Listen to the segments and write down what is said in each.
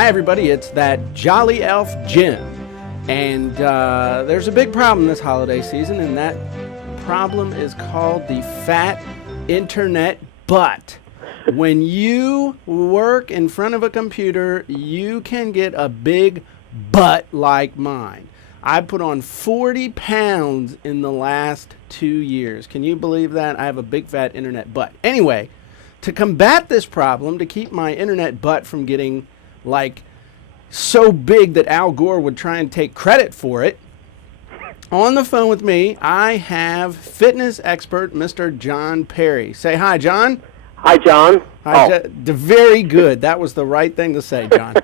Hi, everybody. It's that Jolly Elf Jim. And there's a big problem this holiday season, and that problem is called the fat internet butt. When you work in front of a computer, you can get a big butt like mine. I put on 40 pounds in the last 2 years. Can you believe that? I have a big fat internet butt. Anyway, to combat this problem, to keep my internet butt from getting like so big that Al Gore would try and take credit for it, on the phone with me, I have fitness expert Mr. John Perry. Say hi, John. Hi, John. Hi, very good. That was the right thing to say, John.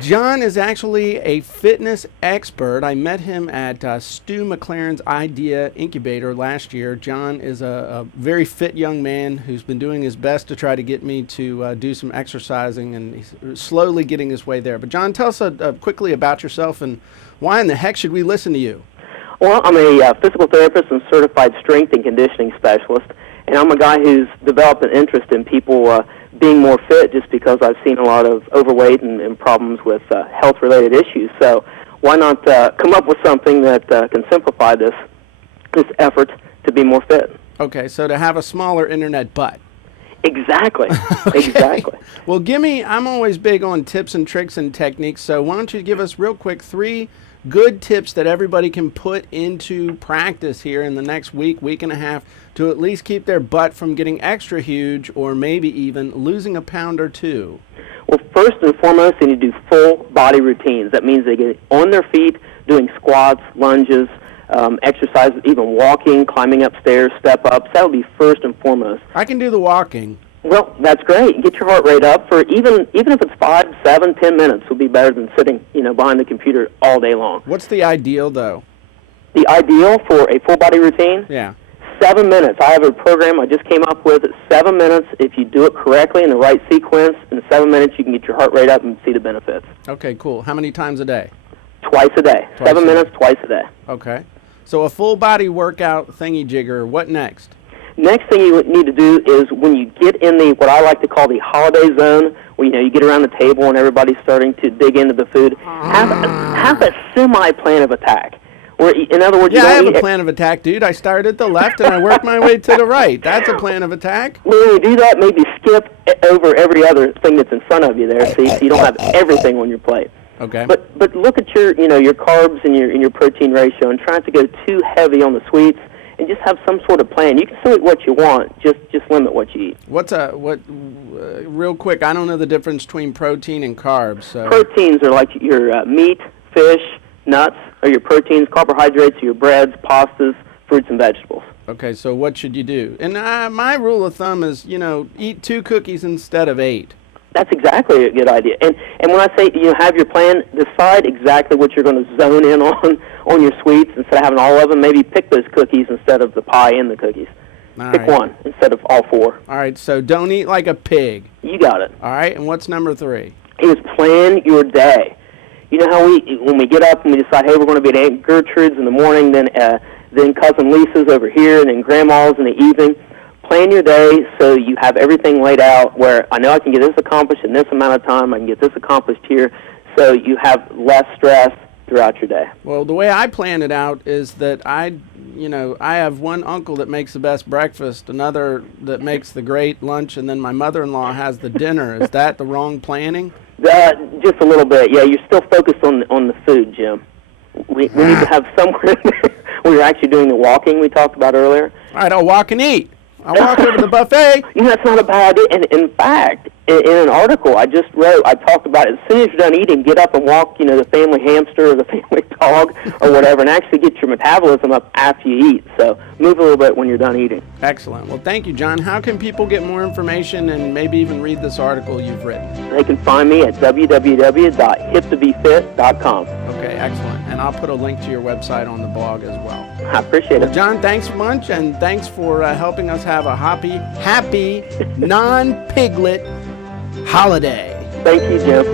John is actually a fitness expert. I met him at Stu McLaren's Idea Incubator last year. John is a very fit young man who's been doing his best to try to get me to do some exercising, and he's slowly getting his way there. But John, tell us quickly about yourself and why in the heck should we listen to you? Well, I'm a physical therapist and certified strength and conditioning specialist, and I'm a guy who's developed an interest in people being more fit just because I've seen a lot of overweight and problems with health-related issues. So why not come up with something that can simplify this effort to be more fit? Okay, so to have a smaller internet butt. Exactly. Okay. Exactly. Well, I'm always big on tips and tricks and techniques, so why don't you give us real quick 3 good tips that everybody can put into practice here in the next week and a half to at least keep their butt from getting extra huge or maybe even losing a pound or 2. Well, first and foremost, they need to do full body routines. That means they get on their feet doing squats, lunges, exercises, even walking, climbing upstairs, step-ups. That would be first and foremost. I can do the walking. Well, that's great. Get your heart rate up for even if it's 5, 7, 10 minutes will be better than sitting, behind the computer all day long. What's the ideal, though? The ideal for a full body routine? Yeah. 7 minutes. I have a program I just came up with. It's 7 minutes. If you do it correctly in the right sequence, in 7 minutes you can get your heart rate up and see the benefits. Okay, cool. How many times a day? Twice a day. 7 minutes, twice a day. Okay. So a full body workout thingy jigger. What next? Next thing you need to do is when you get in what I like to call the holiday zone, where you get around the table and everybody's starting to dig into the food, have a semi-plan of attack. Where, in other words, I have a plan of attack, dude. I start at the left and I work my way to the right. That's a plan of attack. When you do that, maybe skip over every other thing that's in front of you there, so you don't have everything on your plate. Okay. But look at your carbs and your protein ratio, and try not to go too heavy on the sweets, and just have some sort of plan. You can still eat what you want, just limit what you eat. Real quick, I don't know the difference between protein and carbs. So. Proteins are like your meat, fish, nuts, or your proteins. Carbohydrates are your breads, pastas, fruits, and vegetables. Okay, so what should you do? And my rule of thumb is, eat 2 cookies instead of 8. That's exactly a good idea. And when I say have your plan, decide exactly what you're going to zone in on your sweets. Instead of having all of them, maybe pick those cookies instead of the pie and the cookies. Pick one instead of all 4. All right, so don't eat like a pig. You got it. All right, and what's number 3? Is plan your day. You know how when we get up and we decide, hey, we're going to be at Aunt Gertrude's in the morning, then Cousin Lisa's over here, and then Grandma's in the evening. Plan your day so you have everything laid out where I know I can get this accomplished in this amount of time, I can get this accomplished here, so you have less stress throughout your day. Well, the way I plan it out is that I have one uncle that makes the best breakfast, another that makes the great lunch, and then my mother-in-law has the dinner. Is that the wrong planning? Just a little bit. Yeah, you're still focused on the food, Jim. We need to have somewhere where you're actually doing the walking we talked about earlier. All right, I'll walk and eat. I'll walk over to the buffet. That's not a bad idea. And in fact, in an article I just wrote, I talked about it. As soon as you're done eating, get up and walk, the family hamster or the family dog or whatever, and actually get your metabolism up after you eat. So move a little bit when you're done eating. Excellent. Well, thank you, John. How can people get more information and maybe even read this article you've written? They can find me at www.hiptobefit.com. Okay, excellent. And I'll put a link to your website on the blog as well. I appreciate it. Well, John, thanks much, and thanks for helping us have a happy, non-piglet holiday. Thank you, Jim.